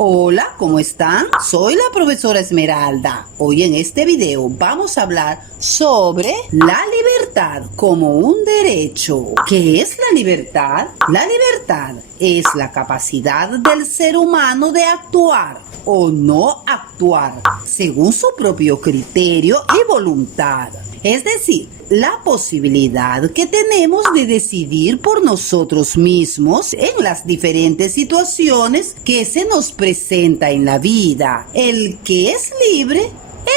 Hola, ¿cómo están? Soy la profesora Esmeralda. Hoy en este video vamos a hablar sobre la libertad como un derecho. ¿Qué es la libertad? La libertad es la capacidad del ser humano de actuar o no actuar según su propio criterio y voluntad. Es decir, la posibilidad que tenemos de decidir por nosotros mismos en las diferentes situaciones que se nos presenta en la vida. El que es libre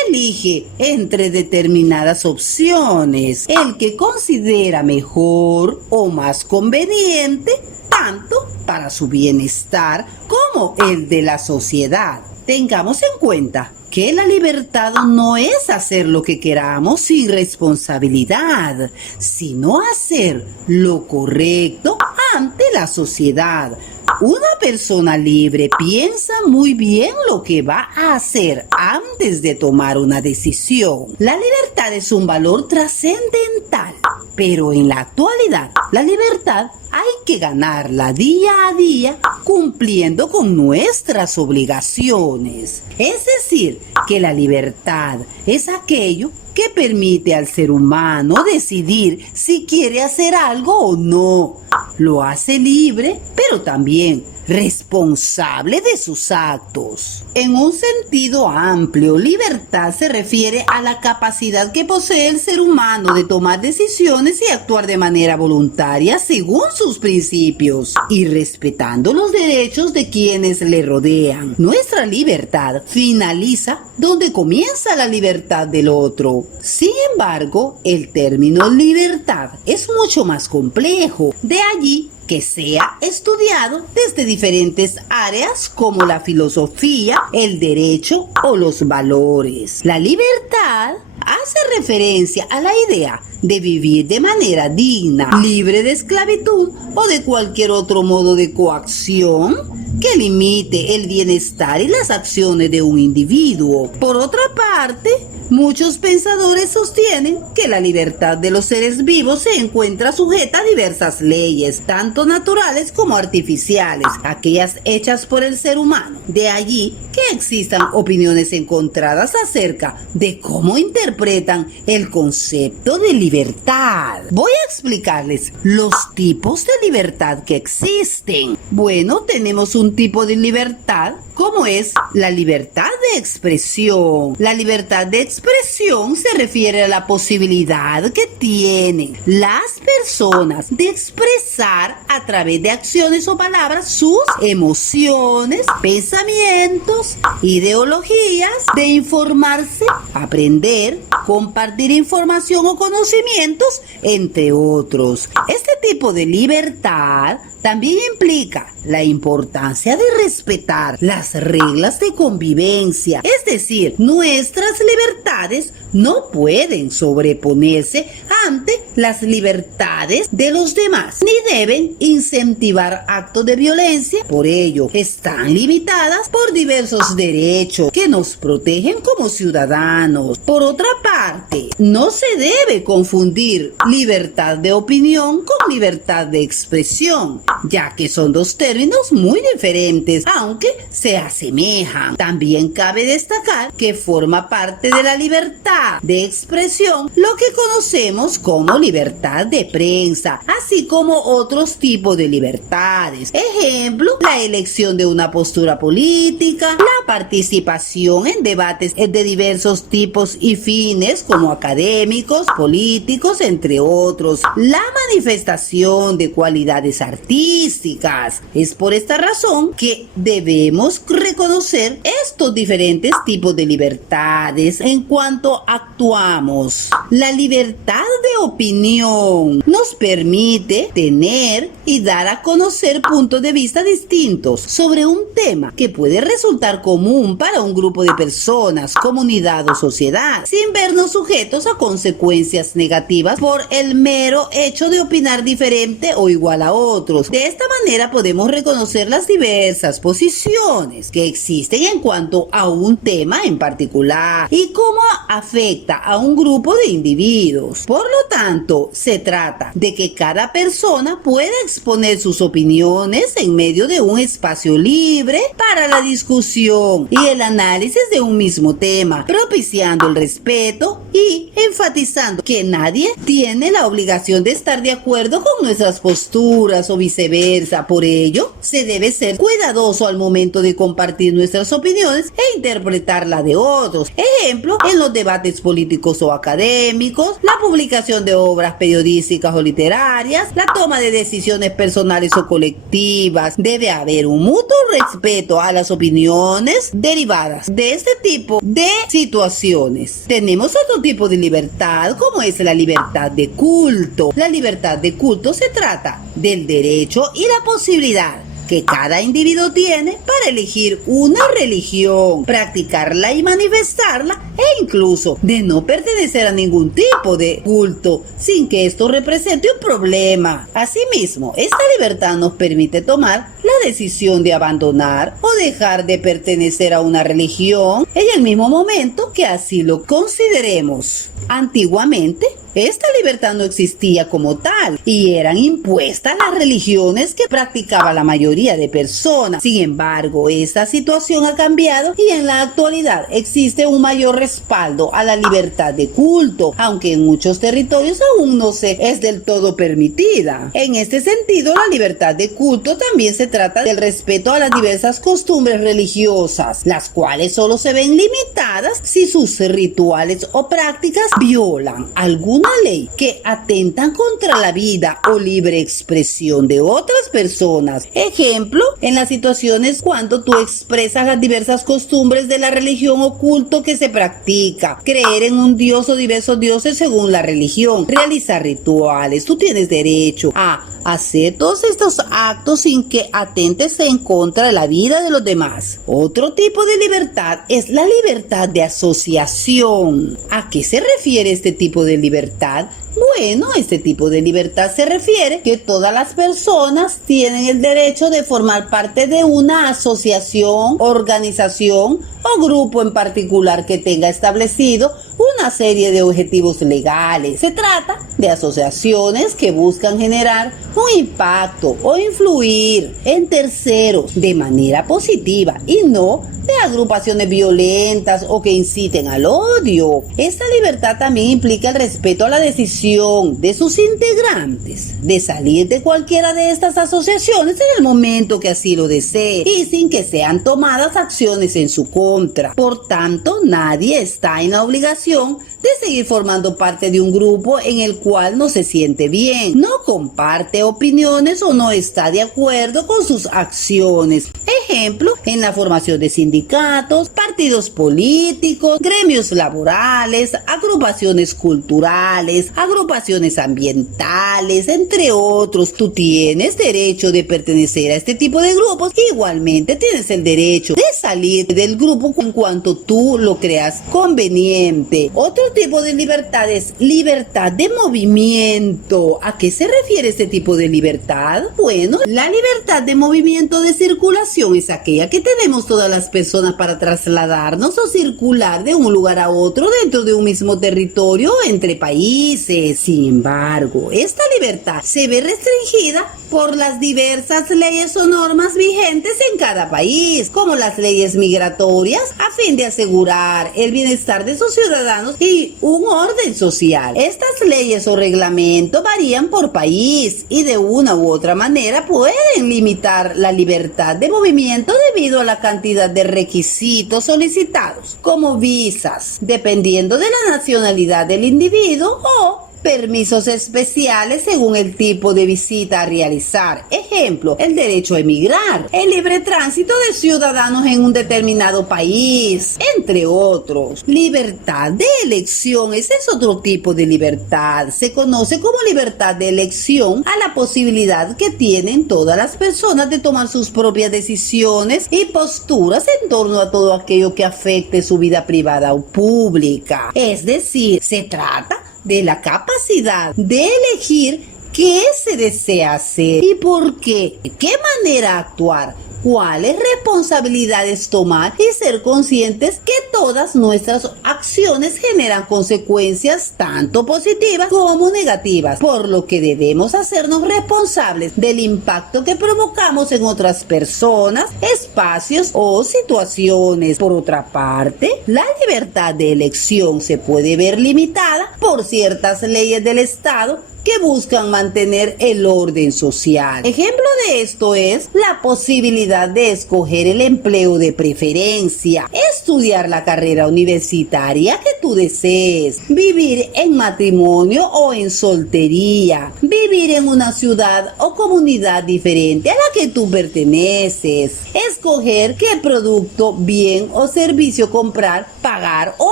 elige entre determinadas opciones, el que considera mejor o más conveniente, tanto para su bienestar como el de la sociedad. Tengamos en cuenta que la libertad no es hacer lo que queramos sin responsabilidad, sino hacer lo correcto ante la sociedad. Una persona libre piensa muy bien lo que va a hacer antes de tomar una decisión. La libertad es un valor trascendental, pero en la actualidad la libertad hay que ganarla día a día cumpliendo con nuestras obligaciones. Es decir, que la libertad es aquello que permite al ser humano decidir si quiere hacer algo o no. Lo hace libre, pero también responsable de sus actos. En un sentido amplio, libertad se refiere a la capacidad que posee el ser humano de tomar decisiones y actuar de manera voluntaria según sus principios y respetando los derechos de quienes le rodean. Nuestra libertad finaliza donde comienza la libertad del otro. Sin embargo, el término libertad es mucho más complejo. De allí que sea estudiado desde diferentes áreas como la filosofía, el derecho o los valores. La libertad hace referencia a la idea de vivir de manera digna, libre de esclavitud o de cualquier otro modo de coacción que limite el bienestar y las acciones de un individuo. Por otra parte, muchos pensadores sostienen que la libertad de los seres vivos se encuentra sujeta a diversas leyes, tanto naturales como artificiales, aquellas hechas por el ser humano. De allí que existan opiniones encontradas acerca de cómo interpretan el concepto de libertad. Voy a explicarles los tipos de libertad que existen. Bueno, tenemos un tipo de libertad como es la libertad de expresión. La libertad de expresión se refiere a la posibilidad que tienen las personas de expresar a través de acciones o palabras sus emociones, pensamientos, ideologías, de informarse, aprender, compartir información o conocimientos, entre otros. Este tipo de libertad también implica la importancia de respetar las reglas de convivencia, es decir, nuestras libertades no pueden sobreponerse ante las libertades de los demás, ni deben incentivar actos de violencia. Por ello, están limitadas por diversos derechos que nos protegen como ciudadanos. Por otra parte, no se debe confundir libertad de opinión con libertad de expresión, ya que son dos términos muy diferentes, aunque se asemejan. También cabe destacar que forma parte de la libertad de expresión lo que conocemos como libertad de prensa, así como otros tipos de libertades. Ejemplo, la elección de una postura política, la participación en debates de diversos tipos y fines como académicos, políticos, entre otros, la manifestación de cualidades artísticas. Es por esta razón que debemos reconocer estos diferentes tipos de libertades en cuanto actuamos. La libertad de opinión nos permite tener y dar a conocer puntos de vista distintos sobre un tema que puede resultar común para un grupo de personas, comunidad o sociedad, sin vernos sujetos a consecuencias negativas por el mero hecho de opinar diferente o igual a otros. De esta manera podemos reconocer las diversas posiciones que existen en cuanto cuanto a un tema en particular y cómo afecta a un grupo de individuos. Por lo tanto, se trata de que cada persona pueda exponer sus opiniones en medio de un espacio libre para la discusión y el análisis de un mismo tema, propiciando el respeto y enfatizando que nadie tiene la obligación de estar de acuerdo con nuestras posturas o viceversa. Por ello, se debe ser cuidadoso al momento de compartir nuestras opiniones e interpretar la de otros. Ejemplo, en los debates políticos o académicos, la publicación de obras periodísticas o literarias, la toma de decisiones personales o colectivas. Debe haber un mutuo respeto a las opiniones derivadas de este tipo de situaciones. Tenemos otro tipo de libertad, como es la libertad de culto. La libertad de culto se trata del derecho y la posibilidad que cada individuo tiene para elegir una religión, practicarla y manifestarla, e incluso de no pertenecer a ningún tipo de culto sin que esto represente un problema. Asimismo, esta libertad nos permite tomar la decisión de abandonar o dejar de pertenecer a una religión en el mismo momento que así lo consideremos. Antiguamente, esta libertad no existía como tal y eran impuestas las religiones que practicaba la mayoría de personas. Sin embargo, esta situación ha cambiado y en la actualidad existe un mayor respaldo a la libertad de culto, aunque en muchos territorios aún no es del todo permitida. En este sentido, la libertad de culto también se trata del respeto a las diversas costumbres religiosas, las cuales solo se ven limitadas si sus rituales o prácticas violan alguna ley que atentan contra la vida o libre expresión de otras personas. Ejemplo, en las situaciones cuando tú expresas las diversas costumbres de la religión o culto que se practica, creer en un dios o diversos dioses según la religión, realizar rituales. Tú tienes derecho a hacer todos estos actos sin que atentes en contra de la vida de los demás. Otro tipo de libertad es la libertad de asociación. ¿A qué se refiere este tipo de libertad? Bueno, este tipo de libertad se refiere que todas las personas tienen el derecho de formar parte de una asociación, organización o grupo en particular que tenga establecido una serie de objetivos legales. Se trata de asociaciones que buscan generar un impacto o influir en terceros de manera positiva y no de agrupaciones violentas o que inciten al odio. Esta libertad también implica el respeto a la decisión de sus integrantes de salir de cualquiera de estas asociaciones en el momento que así lo desee y sin que sean tomadas acciones en su contra. Por tanto, nadie está en la obligación de seguir formando parte de un grupo en el cual no se siente bien, no comparte opiniones o no está de acuerdo con sus acciones. Ejemplo, en la formación de sindicatos, partidos políticos, gremios laborales, agrupaciones culturales, agrupaciones ambientales, entre otros. Tú tienes derecho de pertenecer a este tipo de grupos. Igualmente tienes el derecho de salir del grupo en cuanto tú lo creas conveniente. Otro tipo de libertad es libertad de movimiento. ¿A qué se refiere este tipo de libertad? Bueno, la libertad de movimiento de circulación es aquella que tenemos todas las personas para trasladarnos o circular de un lugar a otro dentro de un mismo territorio o entre países. Sin embargo, esta libertad se ve restringida por las diversas leyes o normas vigentes en cada país, como las leyes migratorias, a fin de asegurar el bienestar de sus ciudadanos y un orden social. Estas leyes o reglamentos varían por país y de una u otra manera pueden limitar la libertad de movimiento debido a la cantidad de requisitos solicitados, como visas, dependiendo de la nacionalidad del individuo, o permisos especiales según el tipo de visita a realizar. Ejemplo, el derecho a emigrar, el libre tránsito de ciudadanos en un determinado país, entre otros. Libertad de elección, ese es otro tipo de libertad. Se conoce como libertad de elección a la posibilidad que tienen todas las personas de tomar sus propias decisiones y posturas en torno a todo aquello que afecte su vida privada o pública. Es decir, se trata de la capacidad de elegir qué se desea hacer y por qué, de qué manera actuar, cuáles responsabilidades tomar y ser conscientes que todas nuestras acciones generan consecuencias tanto positivas como negativas, por lo que debemos hacernos responsables del impacto que provocamos en otras personas, espacios o situaciones. Por otra parte, la libertad de elección se puede ver limitada por ciertas leyes del Estado que buscan mantener el orden social. Ejemplo de esto es la posibilidad de escoger el empleo de preferencia, estudiar la carrera universitaria que tú desees, vivir en matrimonio o en soltería, vivir en una ciudad o comunidad diferente a la que tú perteneces, escoger qué producto, bien o servicio comprar, pagar o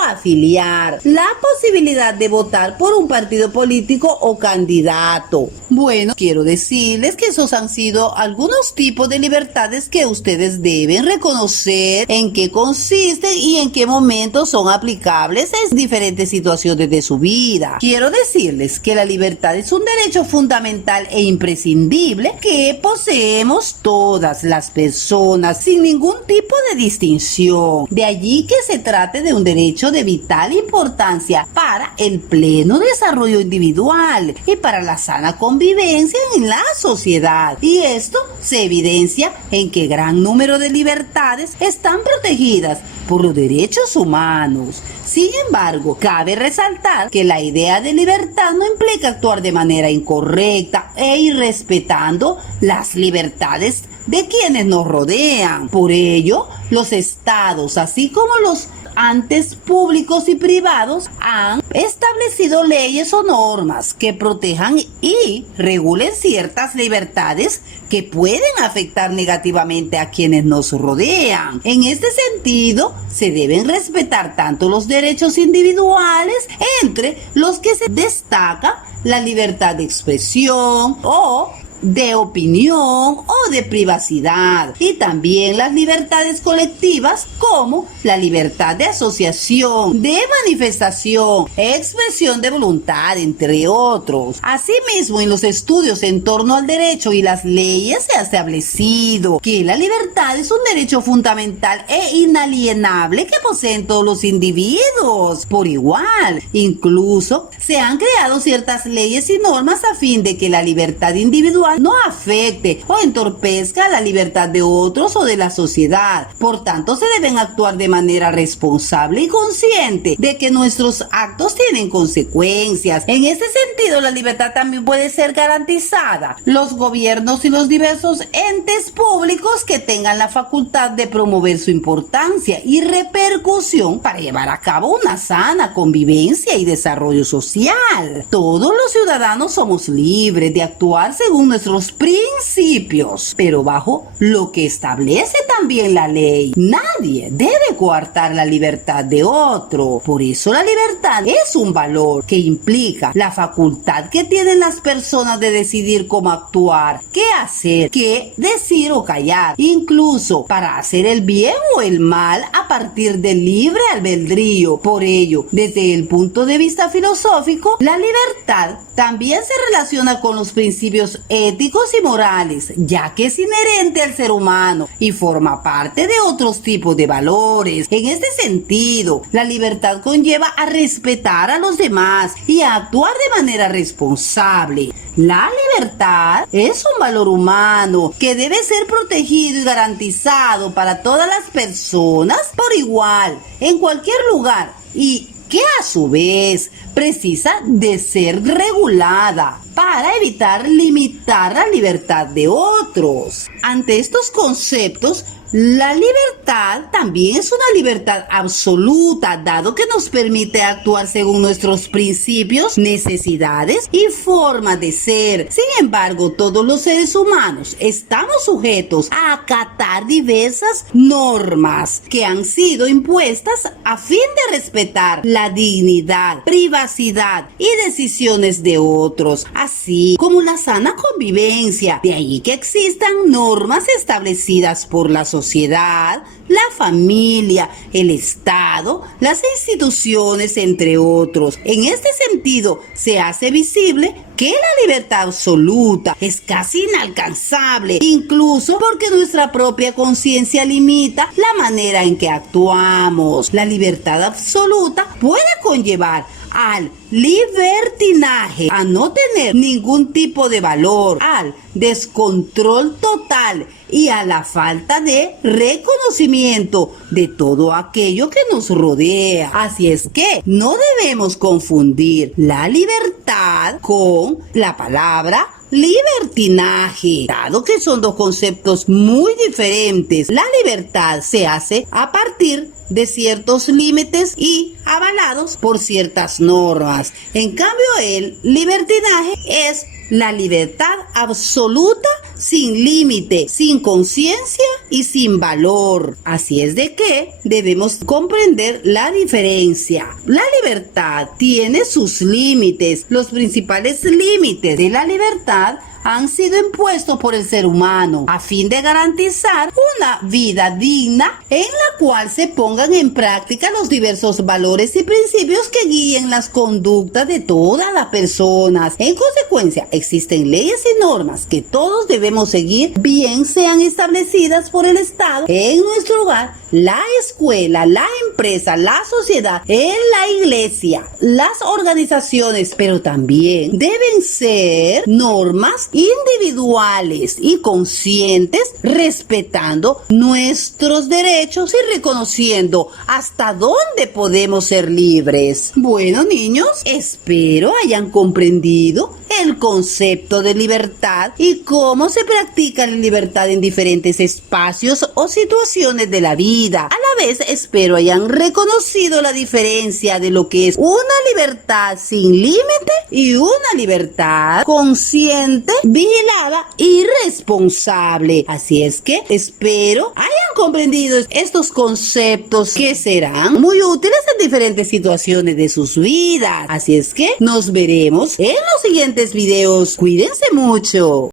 afiliar, la posibilidad de votar por un partido político o candidato. Bueno, quiero decirles que esos han sido algunos tipos de libertades que ustedes deben reconocer en qué consisten y en qué momentos son aplicables en diferentes situaciones de su vida. Quiero decirles que la libertad es un derecho fundamental e imprescindible que poseemos todas las personas sin ningún tipo de distinción. De allí que se trate de un derecho de vital importancia para el pleno desarrollo individual y para la sana convivencia en la sociedad. Y esto se evidencia en que gran número de libertades están protegidas por los derechos humanos. Sin embargo, cabe resaltar que la idea de libertad no implica actuar de manera incorrecta e irrespetando las libertades de quienes nos rodean. Por ello, los estados, así como los entes públicos y privados, han establecido leyes o normas que protejan y regulen ciertas libertades que pueden afectar negativamente a quienes nos rodean. En este sentido, se deben respetar tanto los derechos individuales, entre los que se destaca la libertad de expresión o de opinión o de privacidad, y también las libertades colectivas como la libertad de asociación, de manifestación, expresión de voluntad, entre otros. Asimismo, en los estudios en torno al derecho y las leyes se ha establecido que la libertad es un derecho fundamental e inalienable que poseen todos los individuos por igual. Incluso se han creado ciertas leyes y normas a fin de que la libertad individual no afecte o entorpezca la libertad de otros o de la sociedad. Por tanto, se deben actuar de manera responsable y consciente de que nuestros actos tienen consecuencias. En este sentido, la libertad también puede ser garantizada. Los gobiernos y los diversos entes públicos que tengan la facultad de promover su importancia y repercusión para llevar a cabo una sana convivencia y desarrollo social. Todos los ciudadanos somos libres de actuar según nuestros principios, pero bajo lo que establece también la ley. Nadie debe coartar la libertad de otro. Por eso la libertad es un valor que implica la facultad que tienen las personas de decidir cómo actuar, qué hacer, qué decir o callar, incluso para hacer el bien o el mal a partir del libre albedrío. Por ello, desde el punto de vista filosófico, la libertad también se relaciona con los principios éticos y morales, ya que es inherente al ser humano y forma parte de otros tipos de valores. En este sentido, la libertad conlleva a respetar a los demás y a actuar de manera responsable. La libertad es un valor humano que debe ser protegido y garantizado para todas las personas por igual, en cualquier lugar, y que a su vez precisa de ser regulada para evitar limitar la libertad de otros. Ante estos conceptos, la libertad también es una libertad absoluta, dado que nos permite actuar según nuestros principios, necesidades y forma de ser. Sin embargo, todos los seres humanos estamos sujetos a acatar diversas normas que han sido impuestas a fin de respetar la dignidad, privacidad y decisiones de otros, así como la sana convivencia. De ahí que existan normas establecidas por la sociedad sociedad, la familia, el Estado, las instituciones, entre otros. En este sentido, se hace visible que la libertad absoluta es casi inalcanzable, incluso porque nuestra propia conciencia limita la manera en que actuamos. La libertad absoluta puede conllevar al libertinaje, a no tener ningún tipo de valor, al descontrol total y a la falta de reconocimiento de todo aquello que nos rodea. Así es que no debemos confundir la libertad con la palabra libertinaje, dado que son dos conceptos muy diferentes. La libertad se hace a partir de ciertos límites y avalados por ciertas normas. En cambio, el libertinaje es la libertad absoluta, sin límite, sin conciencia y sin valor. Así es de que debemos comprender la diferencia. La libertad tiene sus límites. Los principales límites de la libertad han sido impuestos por el ser humano a fin de garantizar una vida digna en la cual se pongan en práctica los diversos valores y principios que guíen las conductas de todas las personas. En consecuencia, existen leyes y normas que todos debemos seguir, bien sean establecidas por el Estado, en nuestro hogar, la escuela, la empresa, la sociedad, en la iglesia, las organizaciones, pero también deben ser normas individuales y conscientes, respetando nuestros derechos y reconociendo hasta dónde podemos ser libres. Bueno, niños, espero hayan comprendido el concepto de libertad y cómo se practica la libertad en diferentes espacios o situaciones de la vida. A la vez, espero hayan reconocido la diferencia de lo que es una libertad sin límite y una libertad consciente, vigilada y responsable. Así es que espero hayan comprendido estos conceptos que serán muy útiles en diferentes situaciones de sus vidas. Así es que nos veremos en los siguientes videos. Cuídense mucho.